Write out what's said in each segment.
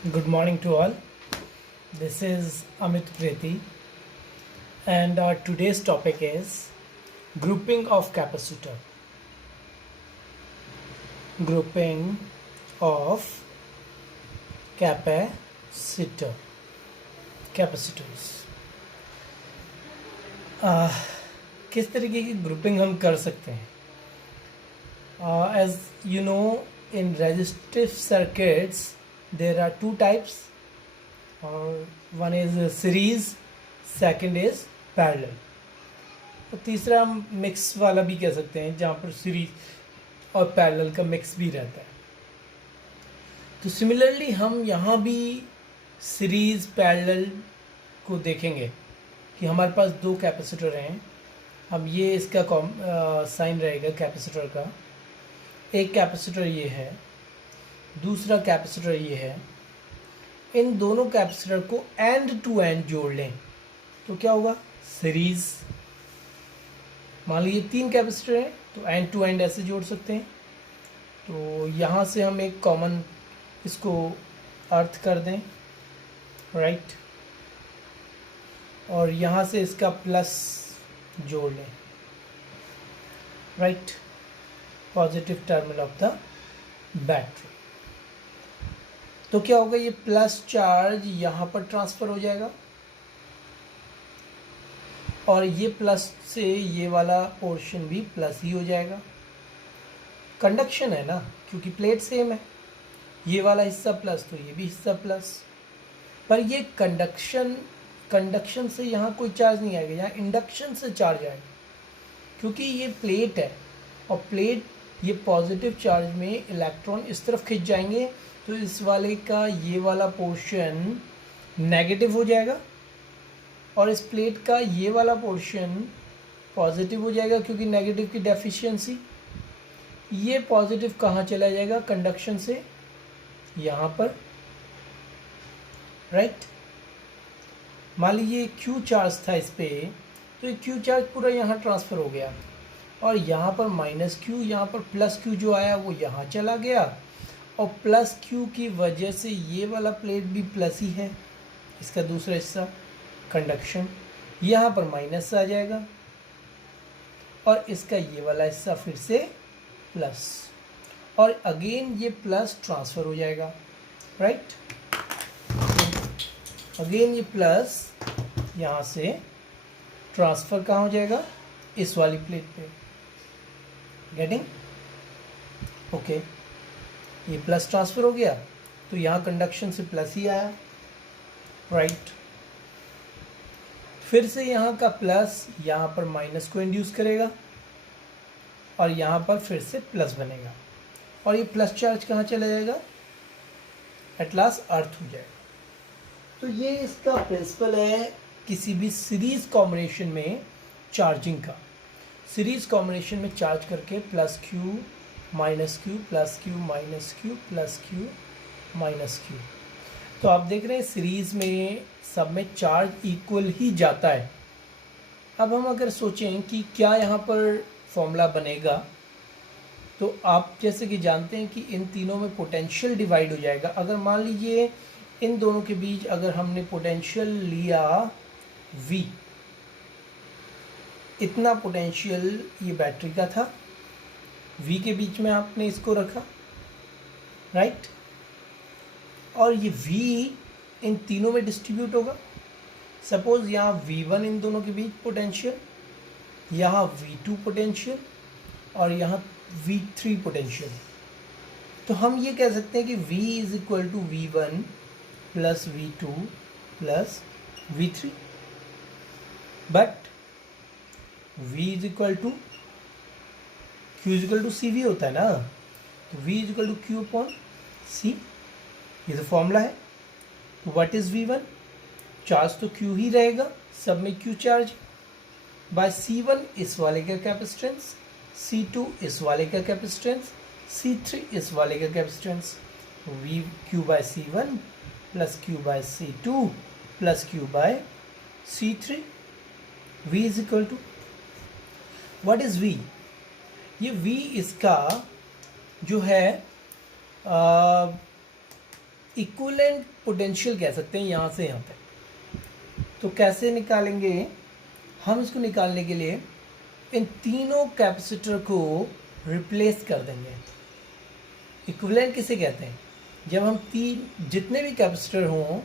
Good morning to all. This is Amit Preti, and our today's topic is grouping of capacitor. Grouping of capacitor. Capacitors. किस तरीके की grouping हम कर सकते हैं? As you know, in resistive circuits, there are two types. One is series, second is parallel. और तीसरा हम मिक्स वाला भी कह सकते हैं, जहाँ पर सीरीज और पैरेलल का मिक्स भी रहता है. तो सिमिलरली हम यहाँ भी सीरीज पैरेलल को देखेंगे कि हमारे पास दो कैपेसिटर हैं. अब ये इसका साइन रहेगा कैपेसिटर का. एक कैपेसिटर ये है, दूसरा कैपेसिटर ये है. इन दोनों कैपेसिटर को एंड टू एंड जोड़ लें तो क्या होगा? सीरीज. मान लीजिए 3 कैपेसिटर हैं तो एंड टू एंड ऐसे जोड़ सकते हैं. तो यहाँ से हम एक कॉमन इसको अर्थ कर दें, राइट, और यहाँ से इसका प्लस जोड़ लें, right, positive terminal of the battery. तो क्या होगा? ये प्लस चार्ज यहाँ पर ट्रांसफ़र हो जाएगा और ये प्लस से ये वाला पोर्शन भी प्लस ही हो जाएगा. कंडक्शन है ना, क्योंकि प्लेट सेम है. ये वाला हिस्सा प्लस तो ये भी हिस्सा प्लस. पर ये कंडक्शन से यहाँ कोई चार्ज नहीं आएगा, यहाँ इंडक्शन से चार्ज आएगा, क्योंकि ये प्लेट है और प्लेट ये पॉजिटिव चार्ज में इलेक्ट्रॉन इस तरफ खिंच जाएंगे तो इस वाले का ये वाला पोर्शन नेगेटिव हो जाएगा और इस प्लेट का ये वाला पोर्शन पॉजिटिव हो जाएगा, क्योंकि नेगेटिव की डेफिशिएंसी. ये पॉजिटिव कहाँ चला जाएगा? कंडक्शन से यहाँ पर, राइट. मान लीजिए क्यू चार्ज था इस पे, तो ये क्यू चार्ज पूरा यहाँ ट्रांसफ़र हो गया और यहाँ पर माइनस क्यू, यहाँ पर प्लस क्यू जो आया वो यहाँ चला गया और प्लस क्यू की वजह से ये वाला प्लेट भी प्लस ही है, इसका दूसरा हिस्सा कंडक्शन. यहाँ पर माइनस आ जाएगा और इसका ये वाला हिस्सा फिर से प्लस, और अगेन ये प्लस ट्रांसफ़र हो जाएगा, राइट. अगेन ये प्लस यहाँ से ट्रांसफ़र कहाँ हो जाएगा? इस वाली प्लेट पे. गेटिंग? ओके. ये प्लस ट्रांसफ़र हो गया तो यहाँ कंडक्शन से प्लस ही आया, राइट. फिर से यहाँ का प्लस यहाँ पर माइनस को इंड्यूस करेगा और यहाँ पर फिर से प्लस बनेगा और ये प्लस चार्ज कहाँ चला जाएगा? एट लास्ट अर्थ हो जाएगा. तो ये इसका प्रिंसिपल है किसी भी सीरीज कॉम्बिनेशन में चार्जिंग का. सीरीज कॉम्बिनेशन में चार्ज करके plus Q minus Q, plus Q minus Q, plus Q minus Q. तो आप देख रहे हैं सीरीज में सब में चार्ज इक्वल ही जाता है. अब हम अगर सोचें कि क्या यहाँ पर फॉर्मूला बनेगा, तो आप जैसे कि जानते हैं कि इन तीनों में पोटेंशियल डिवाइड हो जाएगा. अगर मान लीजिए इन दोनों के बीच अगर हमने पोटेंशियल लिया V, इतना पोटेंशियल ये बैटरी का था, V के बीच में आपने इसको रखा, राइट, और ये V इन तीनों में डिस्ट्रीब्यूट होगा. सपोज यहाँ V1 इन दोनों के बीच पोटेंशियल, यहाँ V2 पोटेंशियल और यहाँ V3 पोटेंशियल. तो हम ये कह सकते हैं कि V is equal to V1 plus V2 plus V3, but V is equal to Q is equal to CV होता है ना. तो V is equal to Q upon C, ये तो फॉर्मूला है. What is V1? चार्ज तो Q ही रहेगा, सब में Q चार्ज, बाय C1 इस वाले का कैपेसिटेंस, C2 इस वाले का कैपेसिटेंस, C3 इस वाले का capacitance. V Q by C1 plus Q by C2 plus Q by C3. V is equal to, what is V? ये V इसका जो है इक्विवेलेंट पोटेंशियल कह सकते हैं यहाँ से यहाँ पे। तो कैसे निकालेंगे हम इसको? निकालने के लिए इन तीनों कैपेसिटर को रिप्लेस कर देंगे। इक्विवेलेंट किसे कहते हैं? जब हम जितने भी कैपेसिटर हों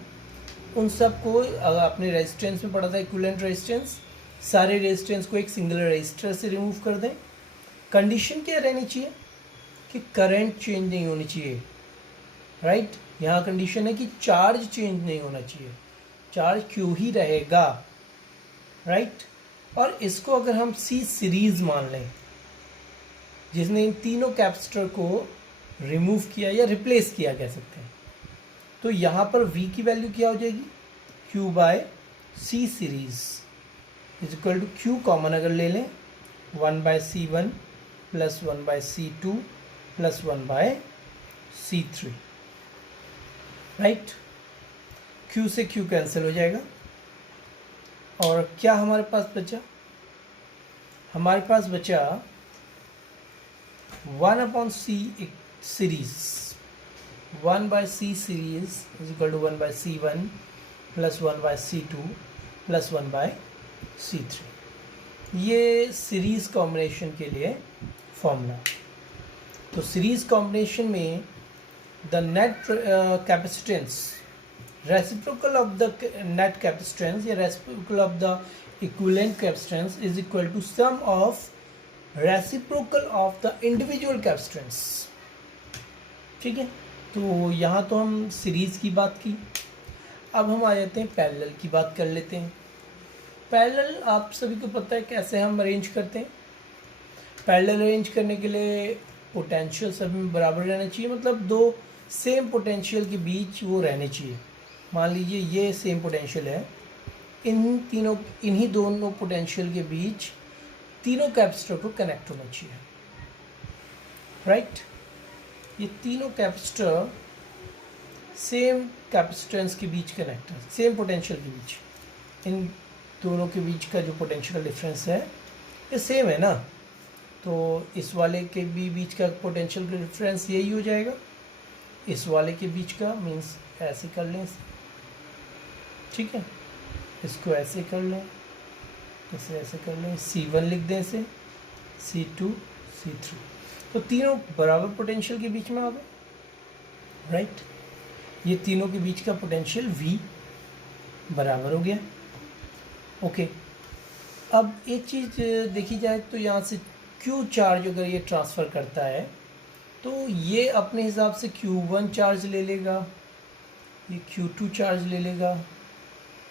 उन सबको, अपने रेजिस्टेंस में पढ़ा था इक्विवेलेंट रेजिस्टेंस, सारे रेजिस्टेंस को एक सिंगल रेजिस्टर से रिमूव कर दें। कंडीशन क्या रहनी चाहिए? कि करंट चेंज नहीं होनी चाहिए, राइट। यहाँ कंडीशन है कि चार्ज चेंज नहीं होना चाहिए, चार्ज क्यों ही रहेगा, राइट। और इसको अगर हम सी सीरीज मान लें, जिसने इन तीनों कैपेसिटर को रिमूव किया या रिप्लेस किया कह सकते हैं, तो यहाँ पर V की वैल्यू क्या हो जाएगी? Q by C series is equal to Q common अगर ले लें 1/C1 plus 1/C2 plus 1/C3, right. Q से Q कैंसिल हो जाएगा और क्या हमारे पास बचा? हमारे पास बचा 1/C series, 1/C series is equal to 1/C1 plus 1/C2 plus 1/C3। ये सीरीज कॉम्बिनेशन के लिए फॉर्मूला। तो सीरीज कॉम्बिनेशन में the net capacitance, reciprocal of the net capacitance या reciprocal of the equivalent capacitance is equal to sum of reciprocal of the individual capacitance, ठीक है। तो यहाँ तो हम सीरीज की बात की। अब हम आ जाते हैं पैरेलल की बात कर लेते हैं। पैरेलल आप सभी को पता है कैसे हम अरेंज करते हैं। पैरेलल अरेंज करने के लिए पोटेंशियल सभी में बराबर रहना चाहिए, मतलब दो सेम पोटेंशियल के बीच वो रहने चाहिए। मान लीजिए ये सेम पोटेंशियल है, इन्हीं दोनों पोटेंशियल के बीच तीनों कैपेसिटर को कनेक्ट होना चाहिए, राइट। ये तीनों कैपेसिटर सेम कैपेसिटेंस के बीच कनेक्ट है, सेम पोटेंशियल के बीच। इन दोनों के बीच का जो पोटेंशियल डिफरेंस है ये सेम है ना, तो इस वाले के भी बीच का पोटेंशियल डिफरेंस यही हो जाएगा, इस वाले के बीच का। मीन्स ऐसे कर लें, ठीक है, इसको ऐसे कर लें, इसे ऐसे कर लें, C1 लिख दें, इसे C2 C3, तो तीनों बराबर पोटेंशियल के बीच में आ गए, राइट। ये तीनों के बीच का पोटेंशियल V बराबर हो गया, ओके। अब एक चीज़ देखी जाए तो यहाँ से Q चार्ज अगर ये ट्रांसफ़र करता है तो ये अपने हिसाब से Q1 चार्ज ले लेगा, ये Q2 चार्ज ले लेगा,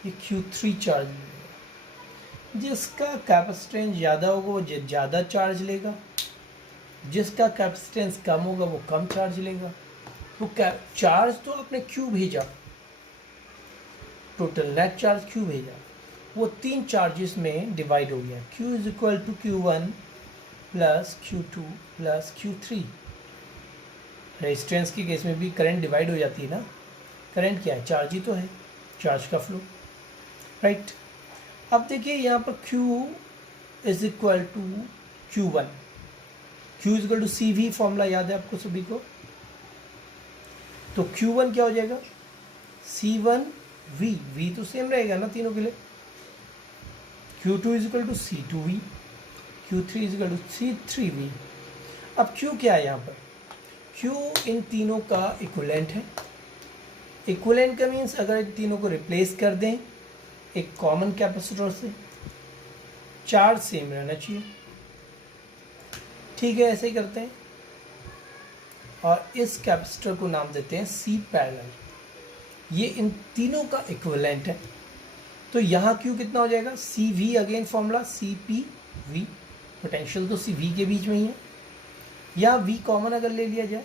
ये Q3 चार्ज ले लेगा। जिसका कैपेसिटेंस ज़्यादा होगा वो ज़्यादा चार्ज लेगा, जिसका कैपेसिटेंस कम होगा वो कम चार्ज लेगा। तो चार्ज तो आपने Q भेजा, टोटल नेट चार्ज Q भेजा, वो तीन चार्जेस में डिवाइड हो गया। Q is equal to Q1 plus Q2 plus Q3। Resistance के केस में भी करंट डिवाइड हो जाती है ना, करंट क्या है? चार्ज ही तो है, चार्ज का फ्लो, राइट। अब देखिए यहाँ पर Q is equal to Q1, Q is equal to CV formula याद है आपको सभी को। तो Q1 क्या हो जाएगा? C1V, V तो सेम रहेगा ना तीनों के लिए। Q2 is equal to C2V, Q3 is equal to C3V। अब Q क्या है यहाँ पर? Q इन तीनों का इक्विवेलेंट है। इक्विवेलेंट का मीन्स अगर इन तीनों को रिप्लेस कर दें एक कॉमन कैपेसिटर से, चार्ज सेम रहना चाहिए, ठीक है। ऐसे ही करते हैं और इस कैपेसिटर को नाम देते हैं C पैरेलल। ये इन तीनों का इक्विवेलेंट है। तो यहाँ Q कितना हो जाएगा? CV, again formula CPV, potential तो CV के बीच में ही है। या V कॉमन अगर ले लिया जाए,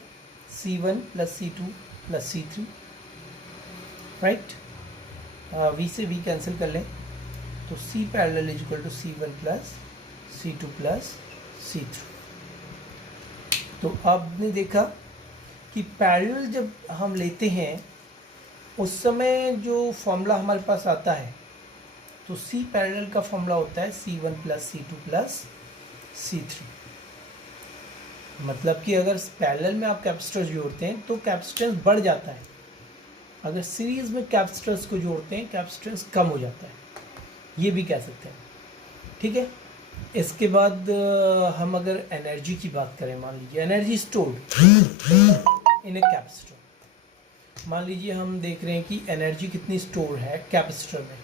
C1 plus C2 plus C3, right. V से V कैंसिल कर लें तो C parallel is equal to C1 plus C2 plus C3। तो आपने देखा कि पैरेलल जब हम लेते हैं उस समय जो फॉर्मूला हमारे पास आता है, तो C पैरेलल का फॉर्मूला होता है C1 plus C2 plus C3। मतलब कि अगर पैरेलल में आप कैपेसिटर जोड़ते हैं तो कैपेसिटेंस बढ़ जाता है, अगर सीरीज में कैपेसिटेंस को जोड़ते हैं कैपेसिटेंस कम हो जाता है, ये भी कह सकते हैं। ठीक है, इसके बाद हम अगर एनर्जी की बात करें, मान लीजिए energy stored in a capacitor. मान लीजिए हम देख रहे हैं कि एनर्जी कितनी स्टोर है कैपेसिटर में,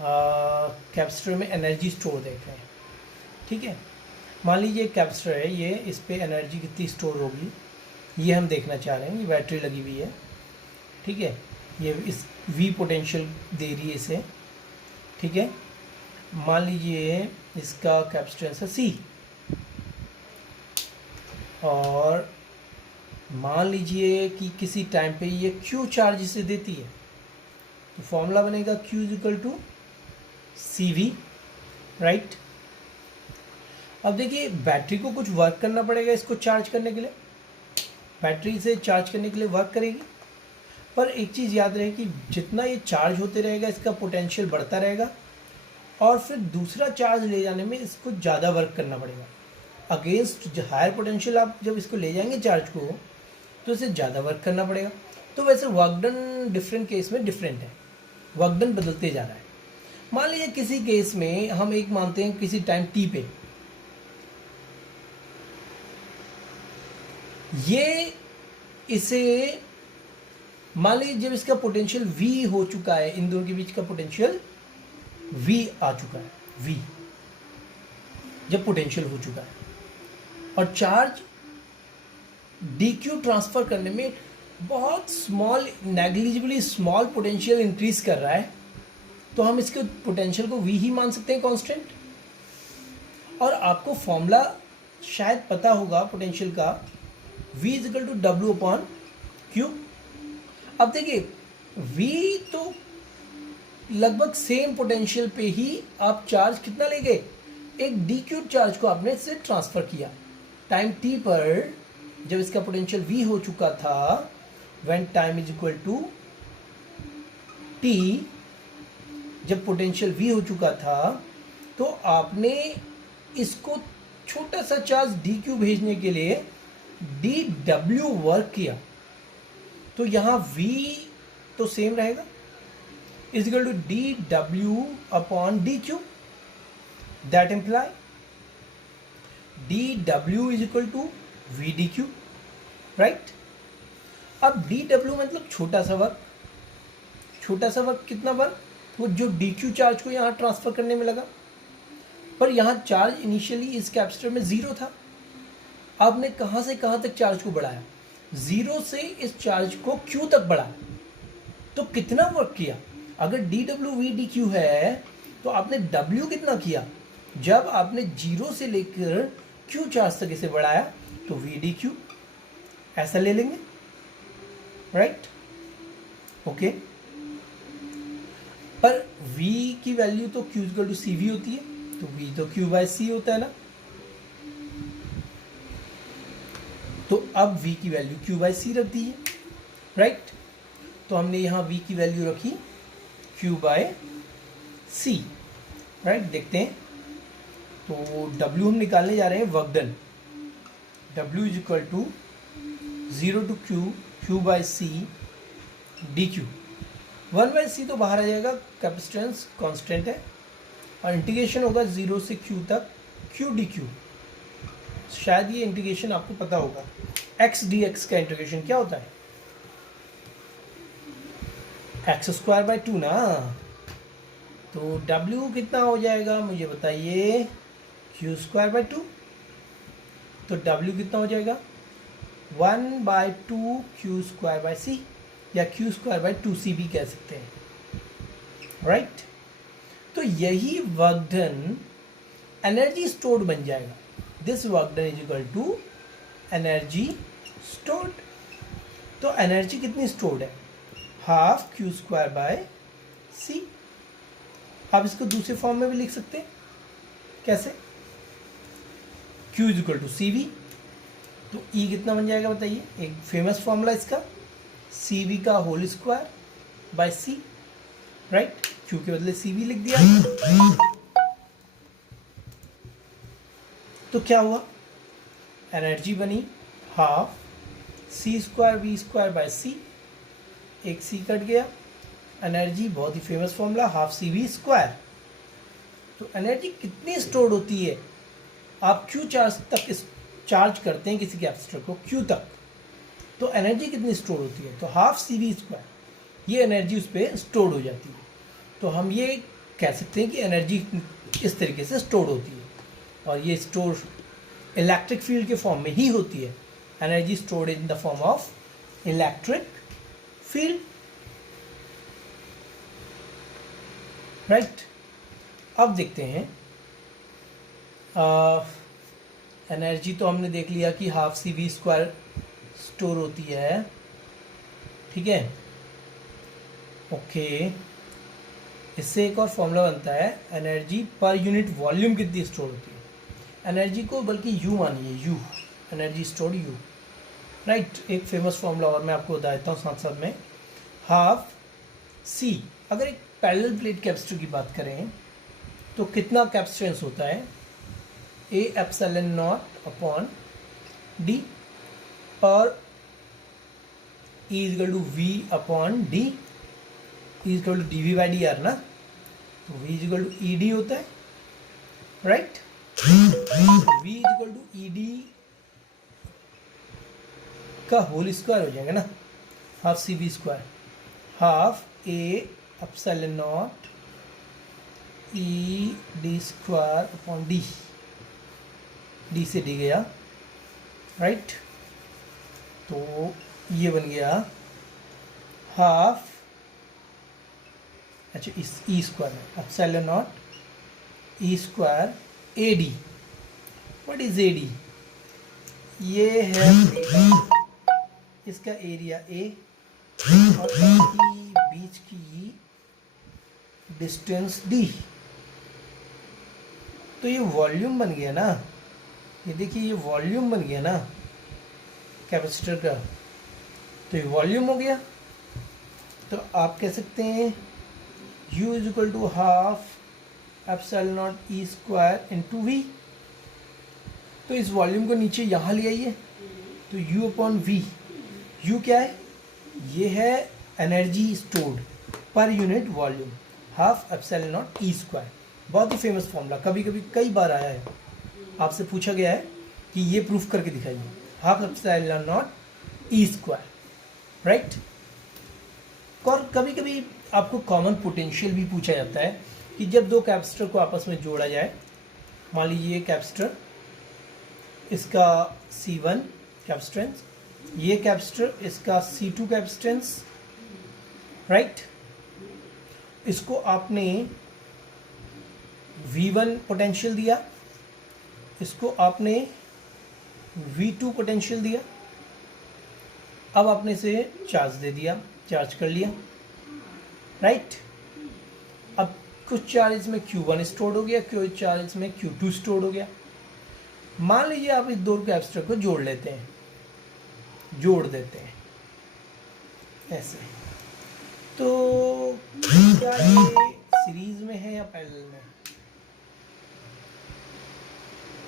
कैपेसिटर में एनर्जी स्टोर देख रहे हैं। ठीक है, मान लीजिए कैपेसिटर है ये, इस पे एनर्जी कितनी स्टोर होगी ये हम देखना चाह रहे हैं। ये बैटरी लगी हुई है, ठीक है, ये इस वी पोटेंशियल दे रही है इसे। ठीक है, मान लीजिए इसका कैपेसिटेंस है सी, और मान लीजिए कि किसी टाइम पे ये क्यू चार्ज इसे देती है, तो फॉर्मूला बनेगा Q is equal to C V, right. अब देखिए बैटरी को कुछ वर्क करना पड़ेगा इसको चार्ज करने के लिए, बैटरी से चार्ज करने के लिए वर्क करेगी। पर एक चीज़ याद रहे कि जितना ये चार्ज होते रहेगा इसका पोटेंशियल बढ़ता रहेगा, और फिर दूसरा चार्ज ले जाने में इसको ज़्यादा वर्क करना पड़ेगा। अगेंस्ट हायर पोटेंशियल आप जब इसको ले जाएंगे चार्ज को, तो इसे ज़्यादा वर्क करना पड़ेगा। तो वैसे वर्क डन डिफरेंट केस में डिफरेंट है, वर्क डन बदलते जा रहा है। मान लीजिए किसी केस में हम एक मानते हैं किसी टाइम टी पे ये इसे, मान लीजिए जब इसका पोटेंशियल v हो चुका है, इन दोनों के बीच का पोटेंशियल v आ चुका है, v जब पोटेंशियल हो चुका है, और चार्ज dq ट्रांसफर करने में बहुत small, negligibly small potential increase कर रहा है, तो हम इसके पोटेंशियल को v ही मान सकते हैं कांस्टेंट। और आपको फॉर्मूला शायद पता होगा पोटेंशियल का, v is equal to W upon Q. अब देखिए v तो लगभग सेम पोटेंशियल पे ही आप चार्ज कितना ले गए, एक डी क्यूब चार्ज को आपने इससे ट्रांसफर किया टाइम t पर, जब इसका पोटेंशियल v हो चुका था, when time is equal to t, जब पोटेंशियल v हो चुका था, तो आपने इसको छोटा सा चार्ज dq भेजने के लिए dw वर्क किया, तो यहां v तो सेम रहेगा, is equal to dw upon dq, that imply dw is equal to v dq, right. अब dw मतलब छोटा सा वर्क, छोटा सा वर्क कितना वर्क, वो जो dq चार्ज को यहाँ ट्रांसफर करने में लगा, पर यहाँ चार्ज इनिशियली इस कैपेसिटर में 0 था, आपने कहाँ से कहाँ तक चार्ज को बढ़ाया, 0 से इस चार्ज को q तक बढ़ाया, तो कितना वर्क किया। अगर dw v dq है तो आपने w कितना किया, जब आपने 0 से लेकर q चार्ज तक इसे बढ़ाया, तो v dq ऐसा ले लेंगे, राइट, ओके। पर v की वैल्यू तो q equal to C V होती है, तो v तो q बाय सी होता है ना, तो अब v की वैल्यू q बाय सी रख दी है, राइट। तो हमने यहाँ v की वैल्यू रखी q बाय सी, राइट। देखते हैं, तो w हम निकालने जा रहे हैं work done, w is equal to 0 to q by C D Q, 1 by C तो बाहर आ जाएगा, कैपेसिटेंस कांस्टेंट है, और इंटीग्रेशन होगा 0 से q तक q डी क्यू। शायद ये इंटीग्रेशन आपको पता होगा, x डी एक्स का इंटीग्रेशन क्या होता है, एक्स स्क्वायर बाय 2 ना। तो w कितना हो जाएगा मुझे बताइए, q स्क्वायर बाय 2, तो w कितना हो जाएगा 1 बाय 2 q स्क्वायर बाय सी, या q स्क्वायर बाय 2c भी कह सकते हैं, राइट। तो यही वर्क डन एनर्जी स्टोर्ड बन जाएगा, this work done is equal to energy stored. तो एनर्जी कितनी स्टोर्ड है, half q square by C. आप इसको दूसरे फॉर्म में भी लिख सकते हैं, कैसे, q is equal to C V, तो E कितना बन जाएगा बताइए, एक फेमस फॉर्मूला इसका, सी वी का whole square by C, right, Q के बदले सी वी लिख दिया। तो क्या हुआ, एनर्जी बनी half C square V square by C एक सी कट गया, एनर्जी बहुत ही famous formula half C V square. तो एनर्जी कितनी स्टोर होती है, आप क्यू चार्ज तक चार्ज करते हैं किसी कैपेसिटर को क्यू तक, तो एनर्जी कितनी स्टोर होती है, तो हाफ सी वी स्क्वायर, ये एनर्जी उस पर स्टोर हो जाती है। तो हम ये कह सकते हैं कि एनर्जी इस तरीके से स्टोर होती है, और ये स्टोर इलेक्ट्रिक फील्ड के फॉर्म में ही होती है। Energy stored in the form of electric field, right. अब देखते हैं एनर्जी तो हमने देख लिया कि half C V square store होती है, ठीक है, ओके। इससे एक और फॉर्मूला बनता है, एनर्जी पर यूनिट वॉल्यूम कितनी स्टोर होती है। एनर्जी को बल्कि यू मानिए, you, energy store you, right. एक फेमस फॉर्मूला और मैं आपको बता देता हूँ साथ साथ में, हाफ सी, अगर एक पैरेलल प्लेट कैपेसिटर की बात करें तो कितना कैपेसिटेंस होता है, A epsilon not upon D, और E is equal to V upon D, E is equal to D V by D R ना, तो V is equal to E D होता है, right. V is equal to E D का whole square हो जाएगा ना, half C V square, half A epsilon not E D square upon D, D से D गया, राइट। तो ये बन गया हाफ, अच्छा इस ई स्क्वायर में epsilon not E square A D, what is A D, ये है इसका एरिया ए और इसकी बीच की डिस्टेंस डी, तो ये वॉल्यूम बन गया ना, ये देखिए ये वॉल्यूम बन गया ना कैपेसिटर का, तो ये वॉल्यूम हो गया। तो आप कह सकते हैं U is equal to half epsilon not E square into V, तो इस वॉल्यूम को नीचे यहाँ ले आइए, तो U अपॉन वी, U क्या है, ये है energy stored per unit volume, half epsilon not E square, बहुत ही फेमस फॉर्मूला, कभी कभी कई बार आया है, आपसे पूछा गया है कि ये प्रूफ करके दिखाइए, half epsilon not E square, right. और कभी कभी आपको कॉमन पोटेंशियल भी पूछा जाता है कि जब दो कैपेसिटर को आपस में जोड़ा जाए, मान लीजिए कैपेसिटर, इसका C1 कैपेसिटेंस, ये कैपेसिटर इसका C2 कैपेसिटेंस, राइट। इसको आपने V1 पोटेंशियल दिया, इसको आपने V2 पोटेंशियल दिया, अब आपने इसे चार्ज दे दिया, चार्ज कर लिया, राइट। अब कुछ चार्ज में Q1 स्टोर हो गया, कुछ चार्ज में Q2 स्टोर हो गया। मान लीजिए आप इस दो कैपेसिटर को जोड़ लेते हैं, जोड़ देते हैं ऐसे, तो क्या ये सीरीज में है या पैरेलल में,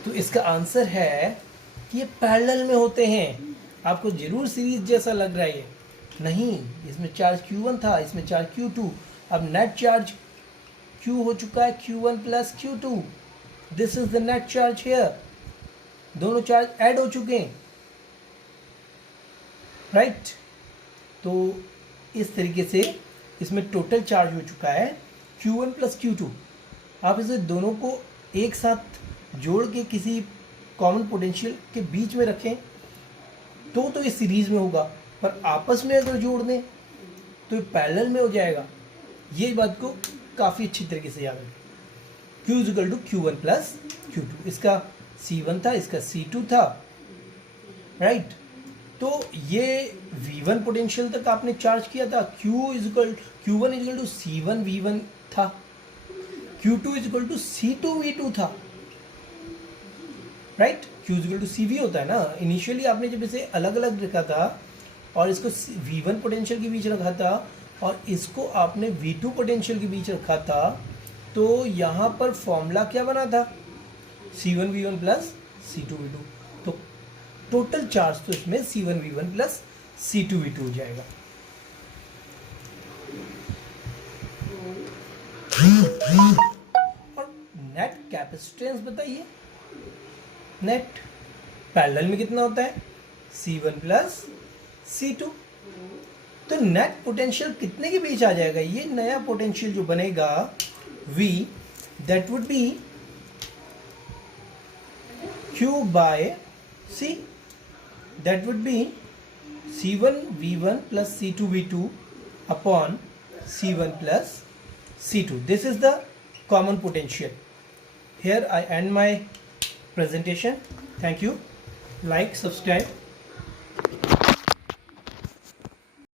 तो इसका आंसर है कि ये पैरेलल में होते हैं। आपको जरूर सीरीज जैसा लग रहा है, ये नहीं, इसमें चार्ज Q1 था, इसमें चार्ज Q2, अब नेट चार्ज Q हो चुका है Q1 plus Q2, this is the net charge here, दोनों चार्ज ऐड हो चुके हैं, राइट। तो इस तरीके से इसमें टोटल चार्ज हो चुका है Q1 प्लस Q2। आप इसे दोनों को एक साथ जोड़ के किसी कॉमन पोटेंशियल के बीच में रखें तो ये सीरीज में होगा, पर आपस में अगर जोड़ दें तो ये पैरेलल में हो जाएगा। ये बात को काफ़ी अच्छी तरीके से याद रखें। Q is equal to Q1 plus Q2, इसका C1 था, इसका C2 था, राइट। तो ये V1 पोटेंशियल तक आपने चार्ज किया था, Q1 is equal to C1 V1 था, Q2 is equal to C2 V2 था, right. Q is equal to CV होता है ना। इनिशियली आपने जब इसे अलग अलग रखा था और इसको V1 पोटेंशियल के बीच रखा था और इसको आपने V2 पोटेंशियल के बीच रखा था, तो यहाँ पर फॉर्मूला क्या बना था, C1 V1 plus C2 V2, तो टोटल चार्ज तो इसमें C1 V1 plus C2 V2 हो जाएगा, कैपेसिटेंस बताइए नेट। पैरेलल में कितना होता है C1 प्लस C2। तो नेट पोटेंशियल कितने के बीच आ जाएगा, ये नया पोटेंशियल जो बनेगा V, that would be Q by C, that would be C1 V1 plus C2 V2 upon C1 plus C2. This is the common potential. Here I end my presentation. Thank you. Like, subscribe.